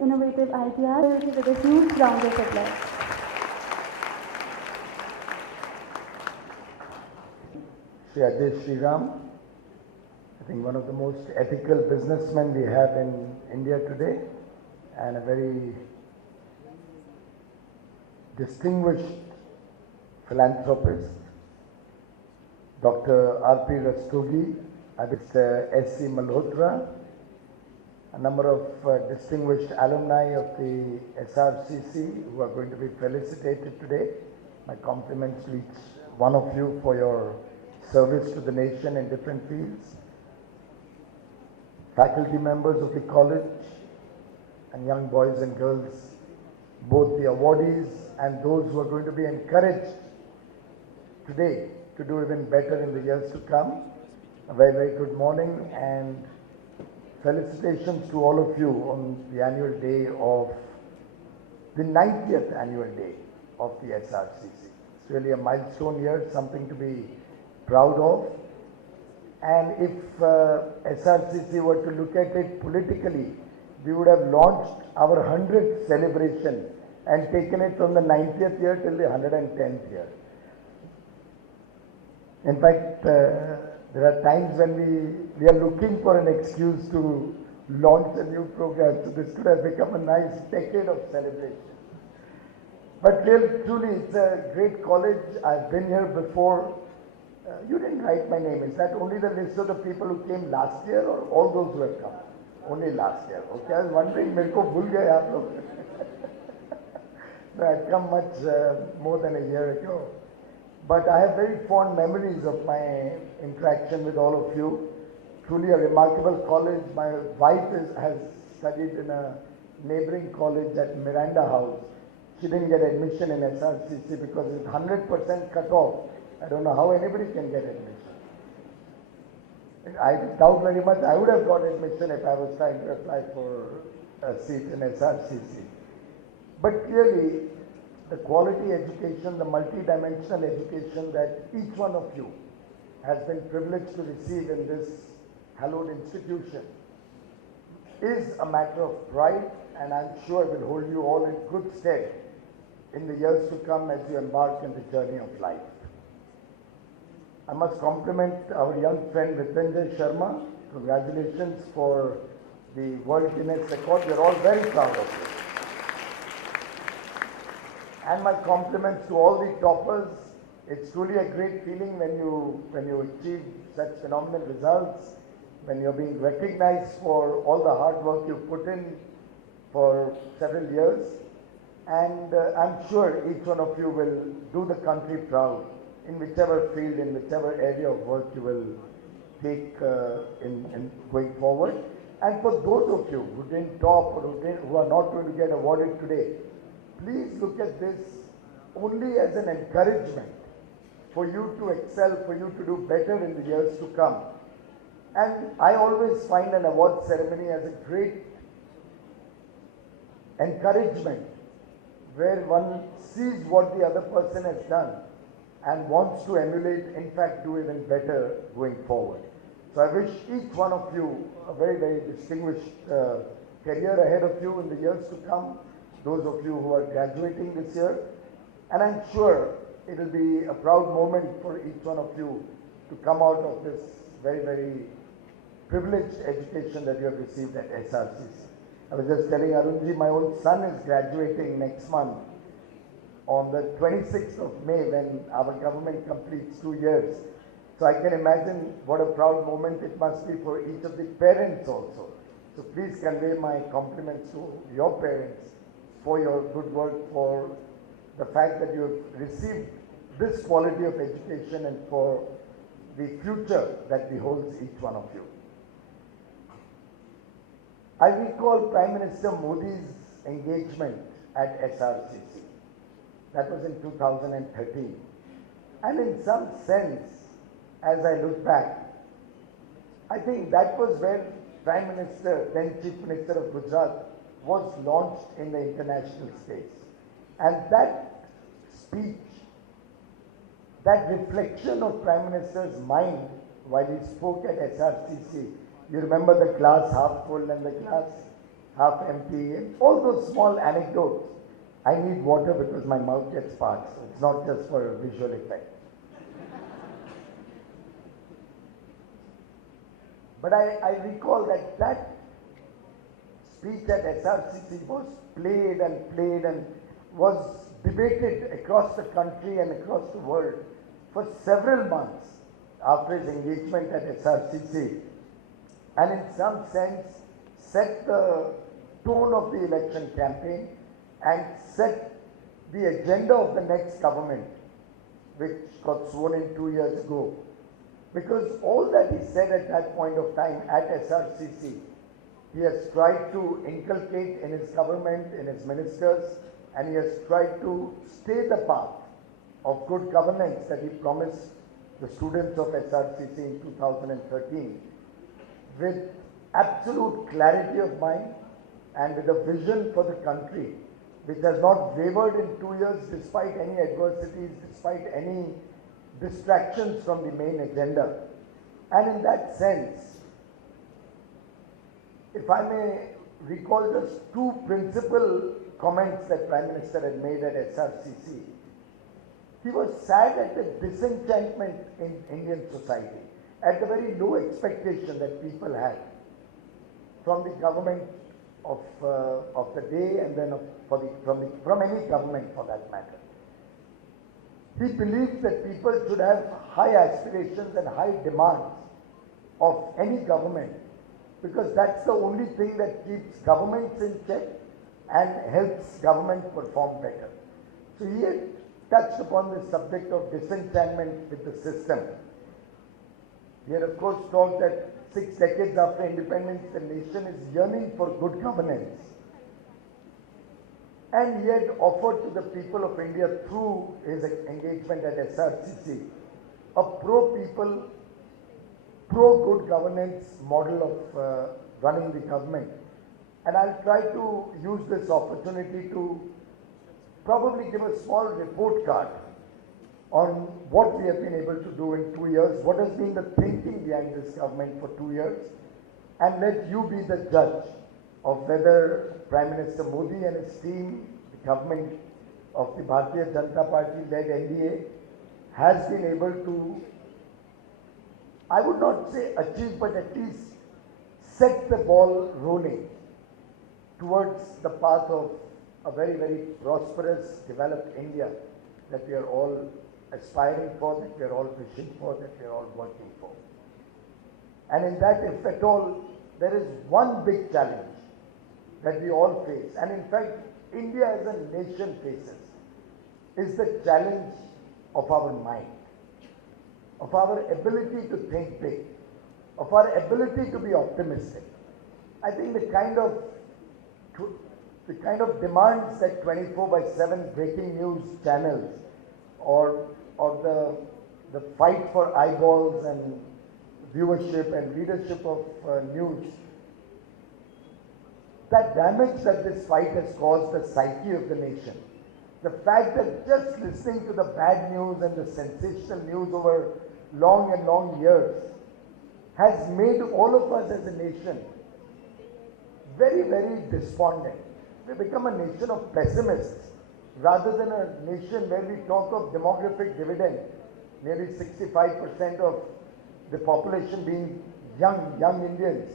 innovative ideas with a huge round of applause. Shri Ajay Sriram, I think one of the most ethical businessmen we have in India today, and a very distinguished philanthropist, Dr. R.P. Rastogi, Mr. S.C. Malhotra, a number of distinguished alumni of the SRCC who are going to be felicitated today. My compliments to each one of you for your service to the nation in different fields. Faculty members of the college and young boys and girls, both the awardees and those who are going to be encouraged today to do even better in the years to come. A very, very good morning and felicitations to all of you on the annual day of the 90th annual day of the SRCC. It's really a milestone year, something to be proud of. And if SRCC were to look at it politically, we would have launched our 100th celebration and taken it from the 90th year till the 110th year. In fact, there are times when we are looking for an excuse to launch a new program, so this could have become a nice decade of celebration. But really, truly, it's a great college. I've been here before. You didn't write my name. Is that only the list of the people who came last year or all those who have come? Only last year. Okay, I was wondering, मेरे को भूल गए आप लोग. No, I'd come much more than a year ago. But I have very fond memories of my interaction with all of you. Truly a remarkable college. My wife has studied in a neighboring college at Miranda House. She didn't get admission in SRCC because it's 100% cut off. I don't know how anybody can get admission. I doubt very much I would have got admission if I was trying to apply for a seat in SRCC. But clearly, the quality education, the multi-dimensional education that each one of you has been privileged to receive in this hallowed institution is a matter of pride, and I'm sure will hold you all in good stead in the years to come as you embark on the journey of life. I must compliment our young friend Ritanjay Sharma. Congratulations for the World Guinness Record. We are all very proud of you. And my compliments to all the toppers. It's truly a great feeling when you achieve such phenomenal results, when you're being recognized for all the hard work you've put in for several years. And I'm sure each one of you will do the country proud in whichever field, in whichever area of work you will take in going forward. And for those of you who didn't top or who are not going to get awarded today, please look at this only as an encouragement for you to excel, for you to do better in the years to come. And I always find an award ceremony as a great encouragement where one sees what the other person has done and wants to emulate, in fact, do even better going forward. So I wish each one of you a very, very distinguished career ahead of you in the years to come, those of you who are graduating this year. And I'm sure it will be a proud moment for each one of you to come out of this very, very privileged education that you have received at SRCC. I was just telling Arunji, my own son is graduating next month on the 26th of May when our government completes 2 years. So I can imagine what a proud moment it must be for each of the parents also. So please convey my compliments to your parents for your good work, for the fact that you have received this quality of education and for the future that beholds each one of you. I recall Prime Minister Modi's engagement at SRCC. That was in 2013. And in some sense, as I look back, I think that was when Prime Minister, then Chief Minister of Gujarat, was launched in the international space. And that speech, that reflection of Prime Minister's mind while he spoke at SRCC, you remember the glass half full and the glass half empty, and all those small anecdotes. I need water because my mouth gets parched. So it's not just for a visual effect. But I recall that speech at SRCC was played and was debated across the country and across the world for several months after his engagement at SRCC, and in some sense set the tone of the election campaign and set the agenda of the next government, which got sworn in 2 years ago. Because all that he said at that point of time at SRCC, he has tried to inculcate in his government, in his ministers, and he has tried to stay the path of good governance that he promised the students of SRCC in 2013 with absolute clarity of mind and with a vision for the country which has not wavered in 2 years despite any adversities, despite any distractions from the main agenda. And in that sense, if I may recall just two principal comments that Prime Minister had made at SRCC, he was sad at the disenchantment in Indian society, at the very low expectation that people had from the government of the day and then from any government for that matter. He believes that people should have high aspirations and high demands of any government because that's the only thing that keeps governments in check and helps government perform better. So he had touched upon the subject of disenchantment with the system. He had of course talked that 6 decades after independence, the nation is yearning for good governance. And he had offered to the people of India through his engagement at SRCC a pro-people, pro-good governance model of running the government. And I'll try to use this opportunity to probably give a small report card on what we have been able to do in 2 years, what has been the thinking behind this government for 2 years, and let you be the judge of whether Prime Minister Modi and his team, the government of the Bharatiya Janata Party-led NDA, has been able to, I would not say achieve, but at least set the ball rolling towards the path of a very, very prosperous, developed India that we are all aspiring for, that we are all wishing for, that we are all working for. And in that, if at all, there is one big challenge that we all face, and in fact, India as a nation faces, is the challenge of our mind, of our ability to think big, of our ability to be optimistic. I think the kind of demands that 24/7 breaking news channels or the fight for eyeballs and viewership and readership of news, that damage that this fight has caused the psyche of the nation, the fact that just listening to the bad news and the sensational news over long and long years has made all of us as a nation very, very despondent. We become a nation of pessimists rather than a nation where we talk of demographic dividend, nearly 65% of the population being young Indians.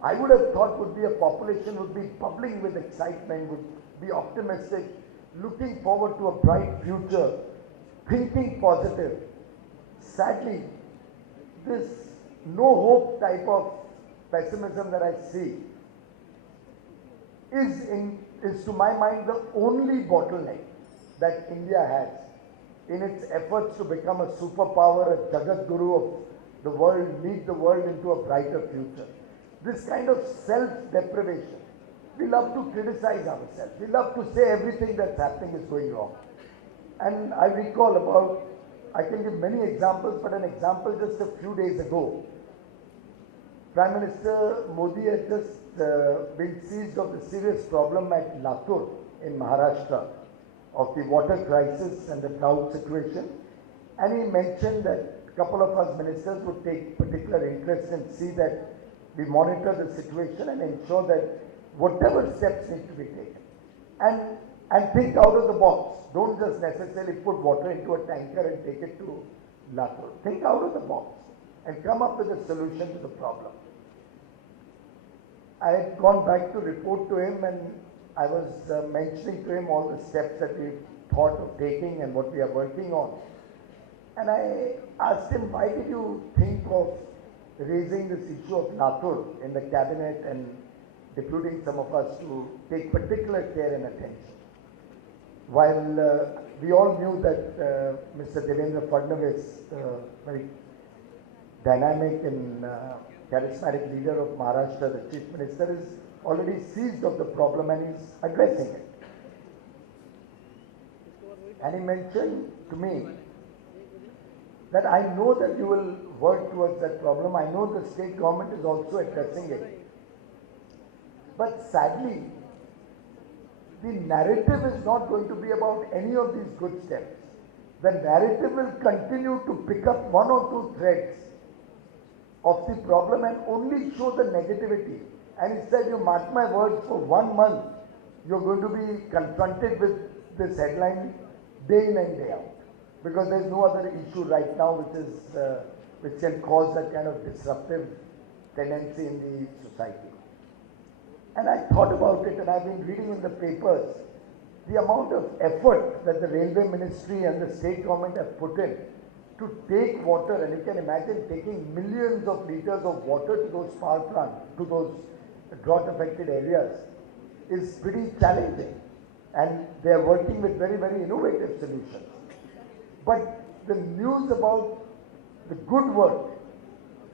I would have thought would be a population would be bubbling with excitement, would be optimistic, looking forward to a bright future, thinking positive. Sadly, this no hope type of pessimism that I see is to my mind the only bottleneck that India has in its efforts to become a superpower, a Jagat Guru of the world, lead the world into a brighter future. This kind of self-deprivation. We love to criticize ourselves. We love to say everything that's happening is going wrong. And I recall I can give many examples, but an example just a few days ago. Prime Minister Modi had just been seized of the serious problem at Latur in Maharashtra of the water crisis and the drought situation. And he mentioned that a couple of us ministers would take particular interest and see that we monitor the situation and ensure that whatever steps need to be taken. And think out of the box. Don't just necessarily put water into a tanker and take it to Latur. Think out of the box and come up with a solution to the problem. I had gone back to report to him, and I was mentioning to him all the steps that we thought of taking and what we are working on. And I asked him, why did you think of raising this issue of Latur in the cabinet and deputing some of us to take particular care and attention? While we all knew that Mr. Devendra Fadnavis, very dynamic and charismatic leader of Maharashtra, the Chief Minister, is already seized of the problem and is addressing it. And he mentioned to me that I know that you will work towards that problem. I know the state government is also addressing it. But sadly, the narrative is not going to be about any of these good steps. The narrative will continue to pick up one or two threads of the problem and only show the negativity. And he said, you mark my words, for 1 month, you're going to be confronted with this headline day in and day out. Because there's no other issue right now which can cause that kind of disruptive tendency in the society. And I thought about it, and I've been reading in the papers the amount of effort that the Railway Ministry and the state government have put in to take water, and you can imagine taking millions of liters of water to those power plants, to those drought affected areas, is pretty challenging. And they are working with very, very innovative solutions. But the news about the good work,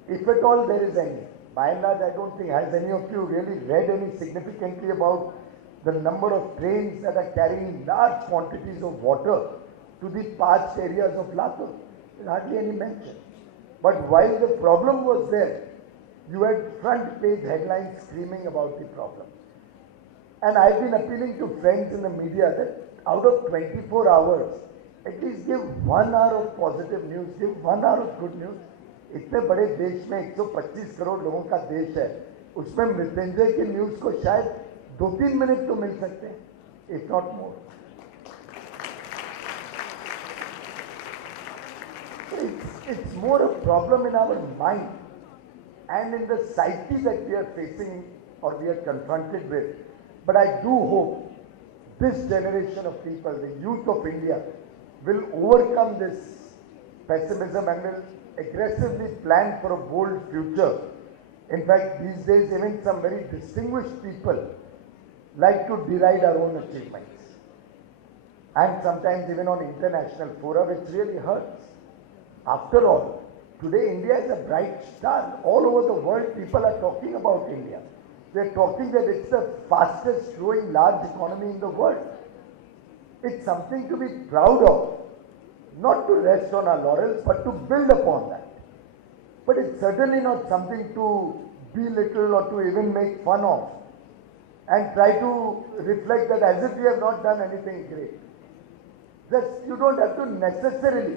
if at all there is any, by and large, I don't think, has any of you really read any significantly about the number of trains that are carrying large quantities of water to the parched areas of Latur? There's hardly any mention. But while the problem was there, you had front page headlines screaming about the problem. And I've been appealing to friends in the media that out of 24 hours, at least give 1 hour of positive news, give 1 hour of good news. इतने बड़े देश में 125 करोड़ लोगों का देश है, उसमें मृत्युंजय की न्यूज को शायद 2-3 मिनट तो मिल सकते हैं, if not more. It's more a problem in our mind and in the psyche that we are facing or we are confronted with. But I do hope this generation of people, the youth of India, will overcome this pessimism and will aggressively plan for a bold future. In fact, these days even some very distinguished people like to deride our own achievements. And sometimes even on international fora, which really hurts. After all, today India is a bright star. All over the world people are talking about India. They're talking that it's the fastest growing large economy in the world. It's something to be proud of. Not to rest on our laurels, but to build upon that. But it's certainly not something to belittle or to even make fun of and try to reflect that as if we have not done anything great. Just, you don't have to necessarily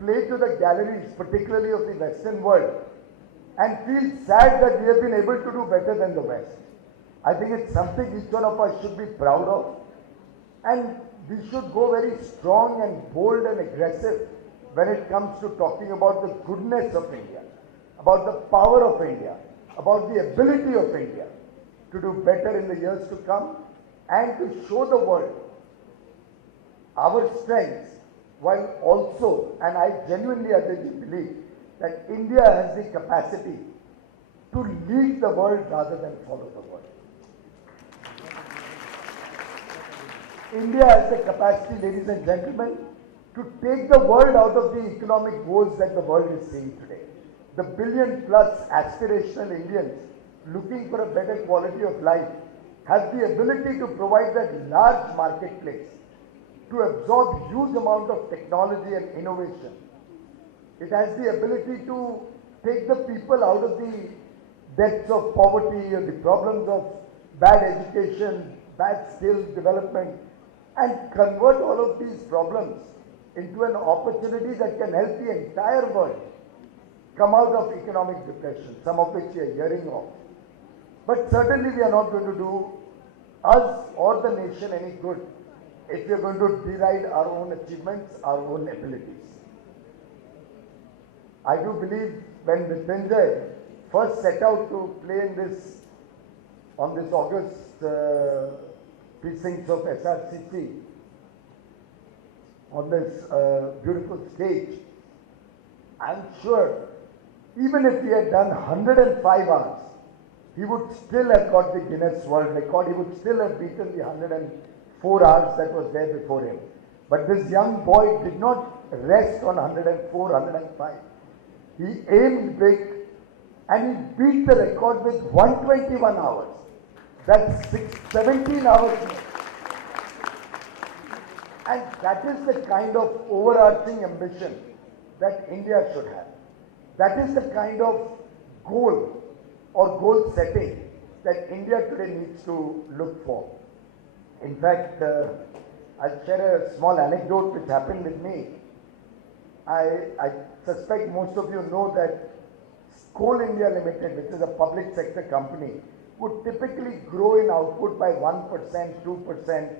play to the galleries, particularly of the Western world, and feel sad that we have been able to do better than the West. I think it's something each one of us should be proud of, and we should go very strong and bold and aggressive when it comes to talking about the goodness of India, about the power of India, about the ability of India to do better in the years to come and to show the world our strengths, while also, and I genuinely believe that India has the capacity to lead the world rather than follow the world. India has the capacity, ladies and gentlemen, to take the world out of the economic woes that the world is seeing today. The billion-plus aspirational Indians looking for a better quality of life have the ability to provide that large marketplace, to absorb huge amount of technology and innovation. It has the ability to take the people out of the depths of poverty or the problems of bad education, bad skills development, and convert all of these problems into an opportunity that can help the entire world come out of economic depression, some of which we are hearing of. But certainly we are not going to do us or the nation any good if we are going to deride our own achievements, our own abilities. I do believe when Mrityunjay first set out to play in this, on this August precincts of SRCC, on this beautiful stage, I'm sure even if he had done 105 hours, he would still have got the Guinness World Record. He would still have beaten the 104 hours that was there before him. But this young boy did not rest on 104, 105. He aimed big and he beat the record with 121 hours. That's 17 hours more. And that is the kind of overarching ambition that India should have. That is the kind of goal or goal setting that India today needs to look for. In fact, I'll share a small anecdote which happened with me. I suspect most of you know that Coal India Limited, which is a public sector company, would typically grow in output by 1%, 2%,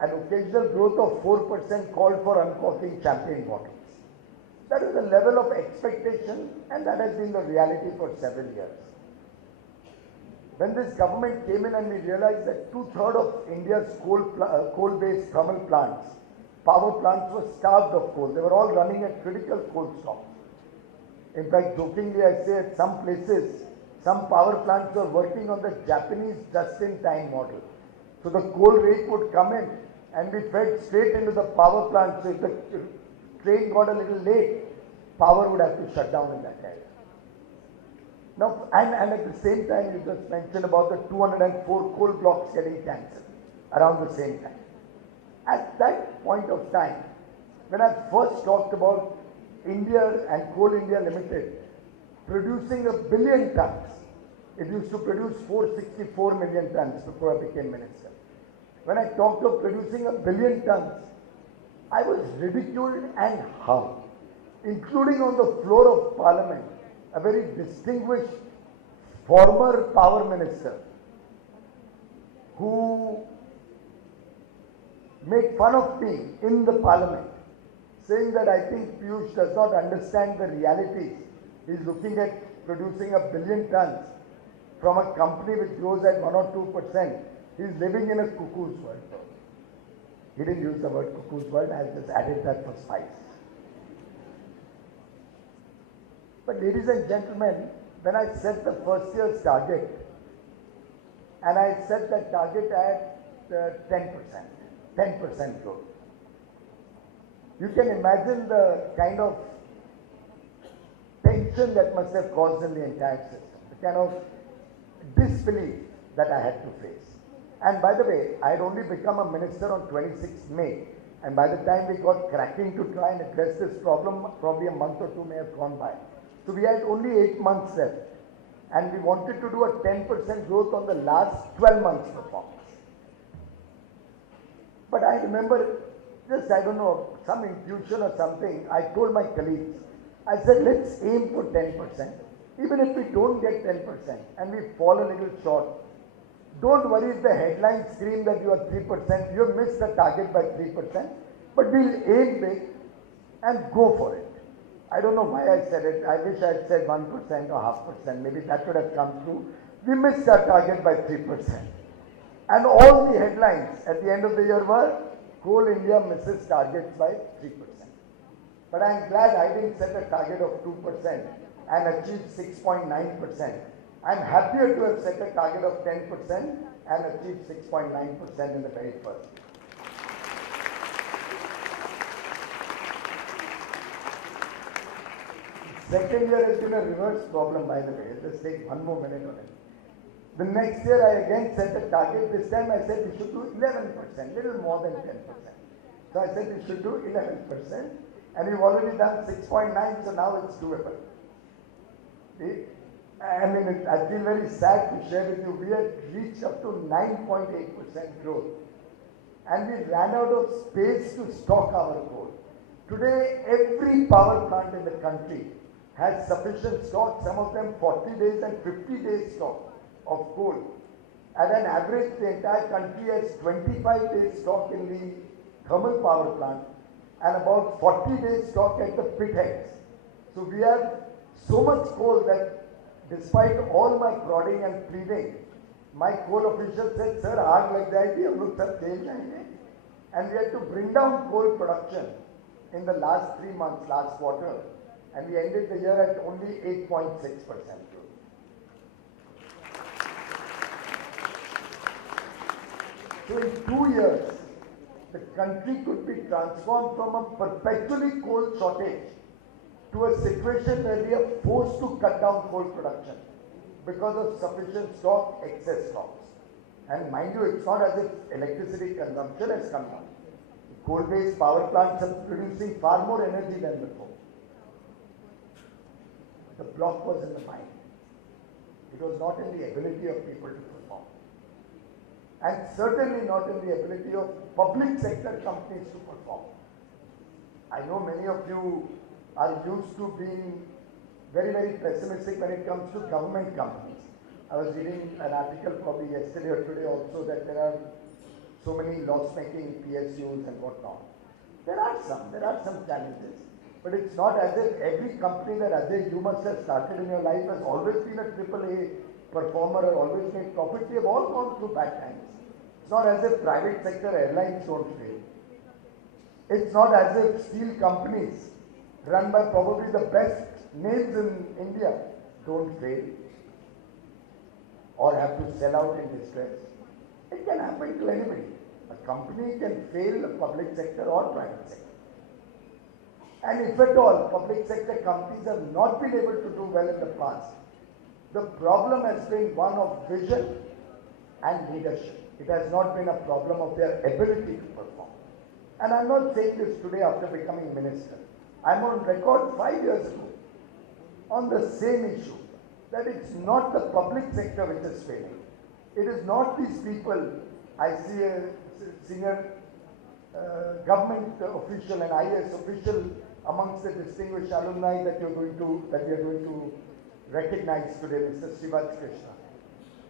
an occasional growth of 4% called for uncorking champagne bottles. That is the level of expectation, and that has been the reality for several years. When this government came in and we realized that 2/3 of India's coal-based thermal plants, power plants were starved of coal. They were all running at critical coal stocks. In fact, jokingly I say at some places, some power plants were working on the Japanese just-in-time model. So the coal rake would come in and be fed straight into the power plant. So if the train got a little late, power would have to shut down in that area. Now, and at the same time, you just mentioned about the 204 coal blocks getting cancelled around the same time. At that point of time, when I first talked about India and Coal India Limited producing 1 billion tons, it used to produce 464 million tons before I became minister. When I talked of producing 1 billion tons, I was ridiculed and harmed, including on the floor of Parliament, a very distinguished former power minister who made fun of me in the Parliament, saying that I think Piyush does not understand the realities. He's looking at producing 1 billion tons from a company which grows at 1 or 2%. He's living in a cuckoo's world. He didn't use the word cuckoo's world, I just added that for spice. But ladies and gentlemen, when I set the first year's target, and I set that target at 10% growth, you can imagine the kind of tension that must have caused in the entire system, the kind of disbelief that I had to face. And by the way, I had only become a minister on 26th May, and by the time we got cracking to try and address this problem, probably a month or two may have gone by. So we had only 8 months left, and we wanted to do a 10% growth on the last 12 months performance. But I remember, just I don't know, some intuition or something, I told my colleagues, I said, let's aim for 10%. Even if we don't get 10% and we fall a little short, don't worry if the headlines scream that you are 3%, you have missed the target by 3%, but we'll aim big and go for it. I don't know why I said it. I wish I had said 1% or 0.5%. Maybe that would have come through. We missed our target by 3%. And all the headlines at the end of the year were, Coal India misses targets by 3%. But I'm glad I didn't set a target of 2% and achieved 6.9%. I'm happier to have set a target of 10% and achieved 6.9% in the very first year. Second year has been a reverse problem, by the way. I'll just take one more minute on it. The next year I again set a target. This time I said we should do 11%, little more than 10%. So I said we should do 11%, and we've already done 6.9, so now it's doable. I mean, I feel very sad to share with you, we had reached up to 9.8% growth, and we ran out of space to stock our coal. Today, every power plant in the country has sufficient stock, some of them 40 days and 50 days stock. of coal. At an average, the entire country has 25 days stock in the thermal power plant and about 40 days stock at the pit heads. So we have so much coal that despite all my prodding and pleading, my coal official said, "Sir, aag lag jayegi, hum log sab jel jayenge." And we had to bring down coal production in the last 3 months, last quarter, and we ended the year at only 8.6%. So in 2 years, the country could be transformed from a perpetually coal shortage to a situation where we are forced to cut down coal production because of sufficient stock, excess stocks. And mind you, it's not as if electricity consumption has come down. Coal-based power plants are producing far more energy than before. The block was in the mind. It was not in the ability of people to perform. And certainly not in the ability of public sector companies to perform. I know many of you are used to being very, very pessimistic when it comes to government companies. I was reading an article probably yesterday or today also that there are so many loss-making PSUs and whatnot. There are some challenges. But it's not as if every company that Ajay, you must have started in your life has always been a AAA performer or always made profit. We have all gone through bad times. It's not as if private sector airlines don't fail. It's not as if steel companies run by probably the best names in India don't fail or have to sell out in distress. It can happen to anybody. A company can fail, a public sector or private sector. And if at all public sector companies have not been able to do well in the past, the problem has been one of vision and leadership. It has not been a problem of their ability to perform. And I'm not saying this today after becoming minister. I'm on record 5 years ago on the same issue, that it's not the public sector which is failing. It is not these people. I see a senior government official and IAS official amongst the distinguished alumni that we are going to recognize today, Mr. Srivaj Krishna.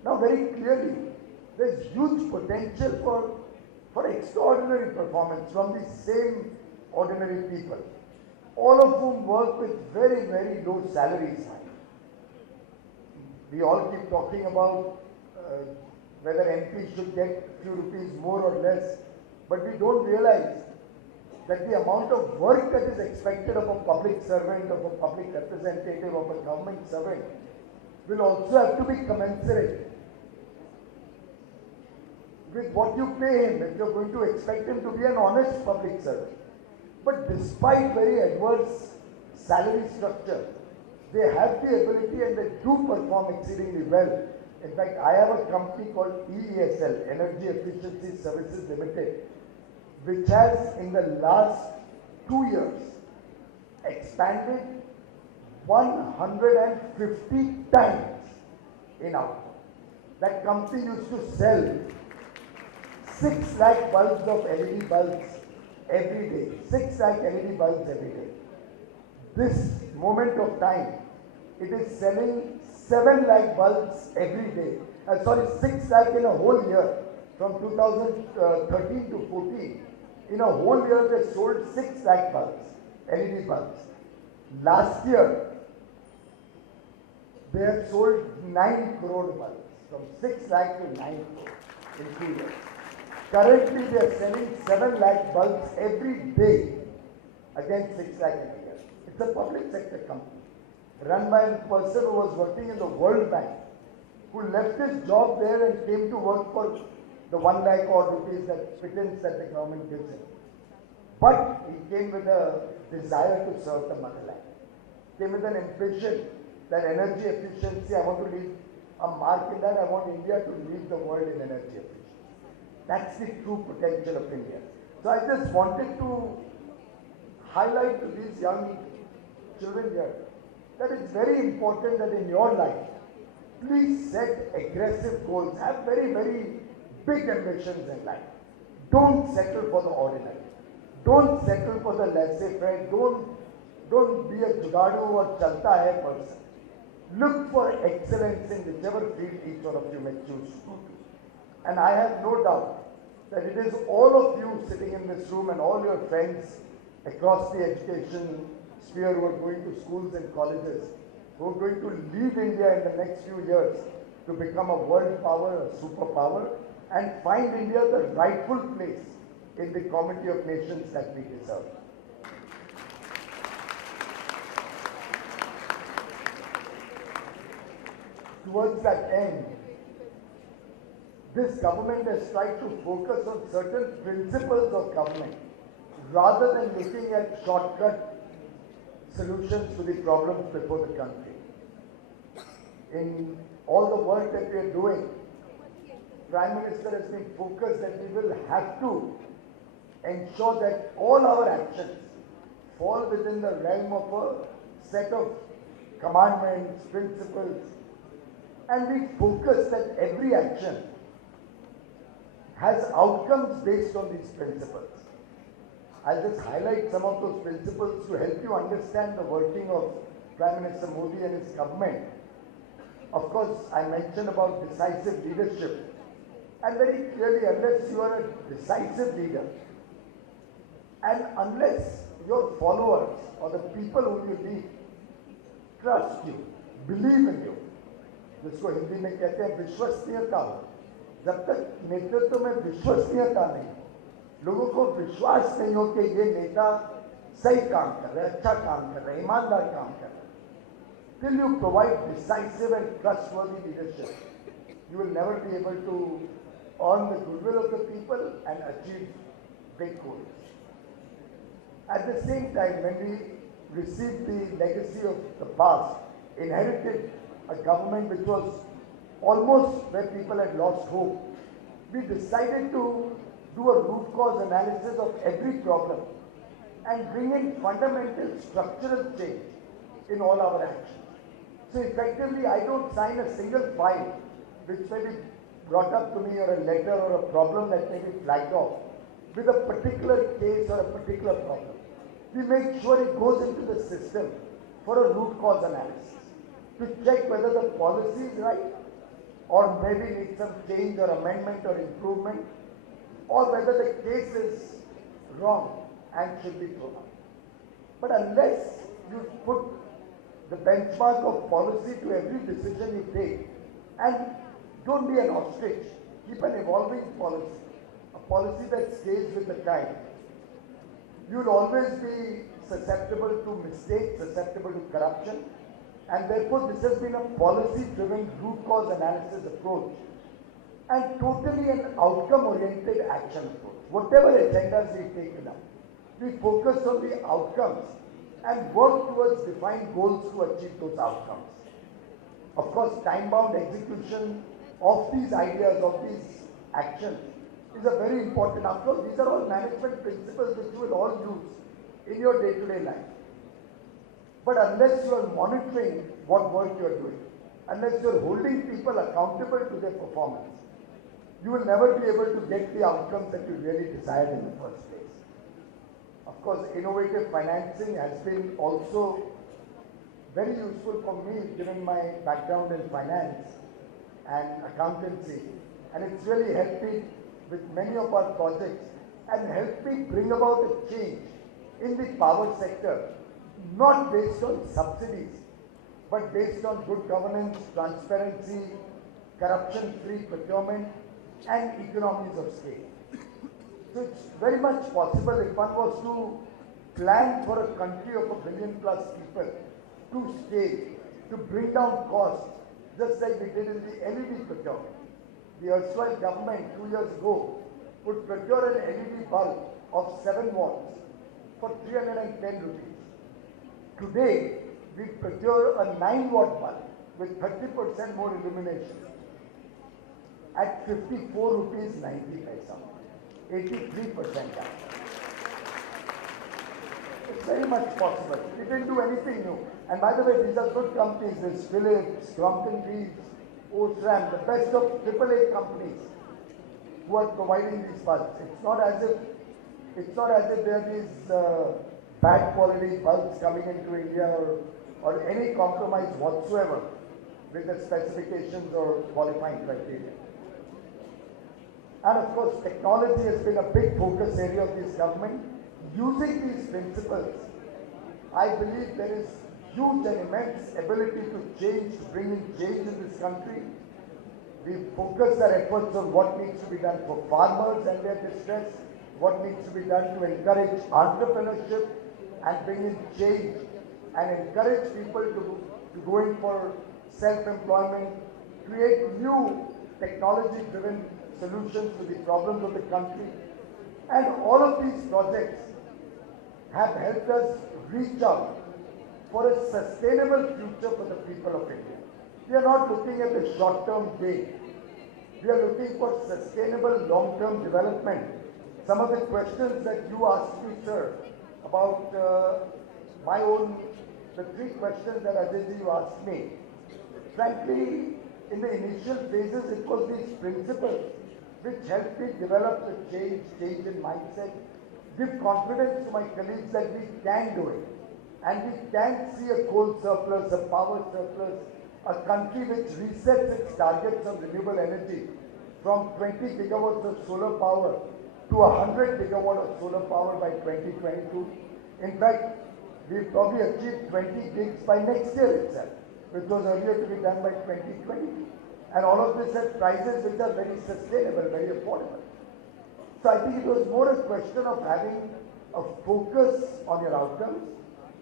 Now very clearly, there's huge potential for extraordinary performance from these same ordinary people, all of whom work with very, very low salaries. We all keep talking about whether MPs should get a few rupees more or less, but we don't realize that the amount of work that is expected of a public servant, of a public representative, of a government servant will also have to be commensurate with what you pay him if you're going to expect him to be an honest public servant. But despite very adverse salary structure, they have the ability and they do perform exceedingly well. In fact, I have a company called EESL, Energy Efficiency Services Limited, which has in the last 2 years expanded 150 times in output. That company used to sell 6 lakh bulbs of LED bulbs every day. 6 lakh LED bulbs every day. This moment of time, it is selling 7 lakh bulbs every day. 6 lakh in a whole year. From 2013 to 14, in a whole year they sold 6 lakh bulbs, LED bulbs. Last year, they have sold 9 crore bulbs, from 6 lakh to 9 crore in 2 years. Currently, they are selling 7 lakh bulbs every day against 6 lakh every year. It's a public sector company run by a person who was working in the World Bank, who left his job there and came to work for the 1 lakh odd rupees that pittance that the government gives him. But he came with a desire to serve the motherland. Came with an ambition that energy efficiency, I want to leave a mark in that. I want India to lead the world in energy efficiency. That's the true potential of India. So I just wanted to highlight to these young children here that it's very important that in your life, please set aggressive goals. Have very, very big ambitions in life. Don't settle for the ordinary. Don't settle for the laissez-faire. Don't be a jugadu or chalta hai person. Look for excellence in whichever field each one of you may choose to go to. And I have no doubt that it is all of you sitting in this room and all your friends across the education sphere who are going to schools and colleges, who are going to lead India in the next few years to become a world power, a superpower, and find India the rightful place in the comity of nations that we deserve. Towards that end, this government has tried to focus on certain principles of government rather than looking at shortcut solutions to the problems before the country. In all the work that we are doing, Prime Minister has been focused that we will have to ensure that all our actions fall within the realm of a set of commandments, principles, and we focus that every action has outcomes based on these principles. I'll just highlight some of those principles to help you understand the working of Prime Minister Modi and his government. Of course, I mentioned about decisive leadership. And very clearly, unless you are a decisive leader, and unless your followers or the people whom you lead trust you, believe in you, जिसको हिंदी में कहते हैं विश्वसनीयता हो, जब तक नेतृत्व में विश्वसनीयता नहीं हो, लोगों को विश्वास नहीं हो कि ये नेता सही काम कर रहे हैं, अच्छा काम कर रहे हैं, ईमानदार काम कर रहे हैं, till you provide decisive and trustworthy leadership, you will never be able to earn the goodwill of the people and achieve big goals. At the same time, when we received the legacy of the past, inherited a government which was almost where people had lost hope, we decided to do a root cause analysis of every problem and bring in fundamental structural change in all our actions. So effectively, I don't sign a single file which may be brought up to me or a letter or a problem that may be flagged off with a particular case or a particular problem. We make sure it goes into the system for a root cause analysis to check whether the policy is right or maybe needs some change or amendment or improvement, or whether the case is wrong and should be thrown out. But unless you put the benchmark of policy to every decision you take, and don't be an ostrich, keep an evolving policy, a policy that stays with the time. You'll always be susceptible to mistakes, susceptible to corruption, and therefore this has been a policy-driven root cause analysis approach and totally an outcome-oriented action approach. Whatever agendas we take up, we focus on the outcomes and work towards defined goals to achieve those outcomes. Of course, time-bound execution of these ideas, of these actions, is a very important. After all, these are all management principles which you will all use in your day-to-day life. But unless you are monitoring what work you are doing, unless you are holding people accountable to their performance, you will never be able to get the outcomes that you really desired in the first place. Of course, innovative financing has been also very useful for me given my background in finance and accountancy, and it's really helped me with many of our projects and helped me bring about a change in the power sector, not based on subsidies, but based on good governance, transparency, corruption-free procurement, and economies of scale. So it's very much possible if one was to plan for a country of 1 billion plus people to scale, to bring down costs, just like we did in the LED procurement. The erstwhile government 2 years ago would procure an LED bulb of 7 watts for 310 rupees. Today, we procure a 9-watt bulb with 30% more illumination at 54 rupees 90 paisa, 83% down. It's very much possible. We didn't do anything new. And by the way, these are good companies. There's Philips, Crompton Greaves, Osram, the best of AAA companies who are providing these bulbs. It's not as if there are these bad quality bulbs coming into India or any compromise whatsoever with the specifications or qualifying criteria. And of course, technology has been a big focus area of this government. Using these principles, I believe there is huge and immense ability to change, to bring in change in this country. We focus our efforts on what needs to be done for farmers and their distress, what needs to be done to encourage entrepreneurship and bring in change and encourage people to go in for self-employment, create new technology-driven solutions to the problems of the country. And all of these projects have helped us reach out for a sustainable future for the people of India. We are not looking at the short-term gain. We are looking for sustainable long-term development. Some of the questions that you asked me, sir, about the three questions that Ajay you asked me, frankly, in the initial phases, it was these principles which helped me develop the change in mindset, give confidence to my colleagues that we can do it. And we can see a coal surplus, a power surplus, a country which resets its targets of renewable energy from 20 gigawatts of solar power to 100 gigawatt of solar power by 2022. In fact, we probably achieved 20 gigs by next year itself, which was earlier to be done by 2020. And all of this at prices which are very sustainable, very affordable. So I think it was more a question of having a focus on your outcomes,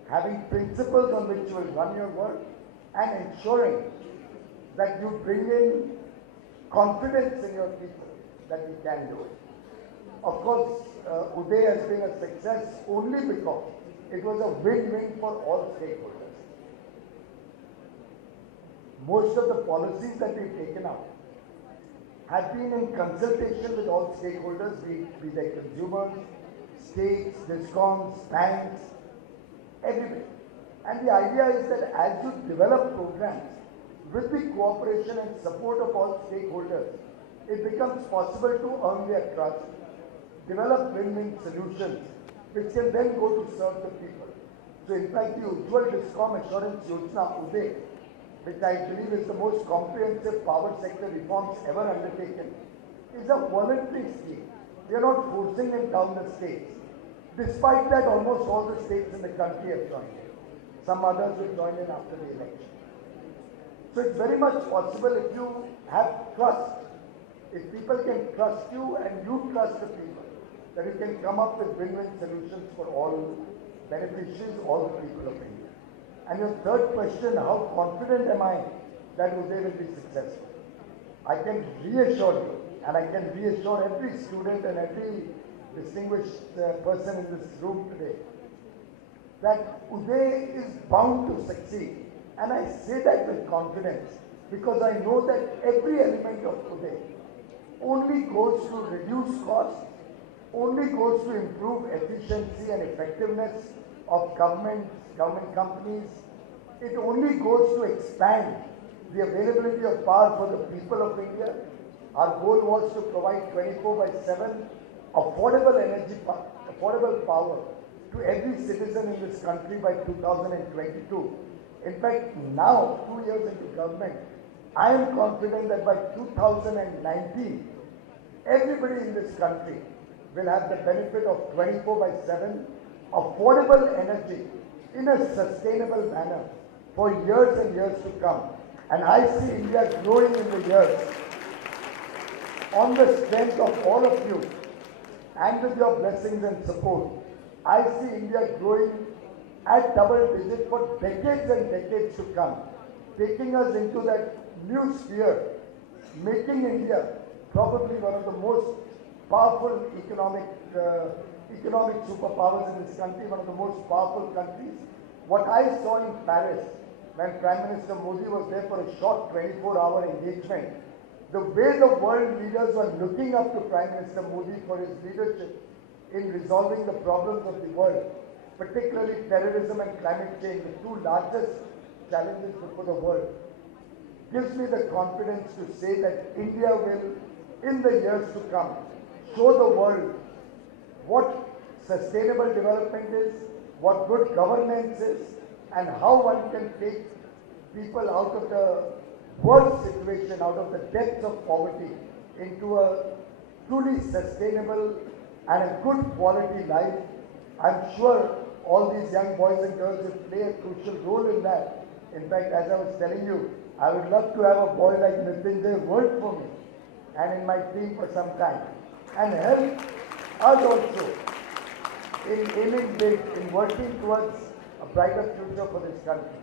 having principles on which you will run your work, and ensuring that you bring in confidence in your people that we can do it. Of course, Uday has been a success only because it was a win-win for all stakeholders. Most of the policies that we've taken out have been in consultation with all stakeholders, be they consumers, states, discoms, banks, everybody. And the idea is that as you develop programs with the cooperation and support of all stakeholders, it becomes possible to earn their trust, develop win-win solutions, which can then go to serve the people. So in fact, the Ujjwal Discom Assurance Yojana Uday, which I believe is the most comprehensive power sector reforms ever undertaken, is a voluntary scheme. We are not forcing it down the states. Despite that, almost all the states in the country have joined in. Some others will join in after the election. So it's very much possible if you have trust, if people can trust you and you trust the people, that you can come up with win-win solutions for all beneficiaries, all the people of India. And your third question, how confident am I that Uday will be successful? I can reassure you, and I can reassure every student and every distinguished person in this room today, that Uday is bound to succeed. And I say that with confidence because I know that every element of Uday only goes to reduce costs, only goes to improve efficiency and effectiveness of government companies. It only goes to expand the availability of power for the people of India. Our goal was to provide 24/7 affordable energy, affordable power to every citizen in this country by 2022. In fact, now, 2 years into government, I am confident that by 2019, everybody in this country will have the benefit of 24/7 affordable energy in a sustainable manner for years and years to come. And I see India growing in the years on the strength of all of you and with your blessings and support. I see India growing at double digit for decades and decades to come, taking us into that new sphere, making India probably one of the most powerful economic superpowers in this country, one of the most powerful countries. What I saw in Paris when Prime Minister Modi was there for a short 24-hour engagement, the way the world leaders were looking up to Prime Minister Modi for his leadership in resolving the problems of the world, particularly terrorism and climate change, the two largest challenges before the world, gives me the confidence to say that India will, in the years to come, show the world what sustainable development is, what good governance is, and how one can take people out of the worst situation, out of the depths of poverty, into a truly sustainable and a good quality life. I'm sure all these young boys and girls will play a crucial role in that. In fact, as I was telling you, I would love to have a boy like Nitinjay work for me and in my team for some time and help us also in aiming big, in working towards a brighter future for this country.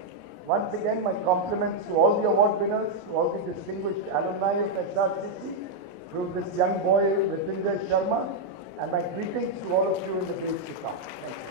Once again, my compliments to all the award winners, to all the distinguished alumni of SRCC, to this young boy, Nitinjay Sharma, and my greetings to all of you in the days to come. Thank you.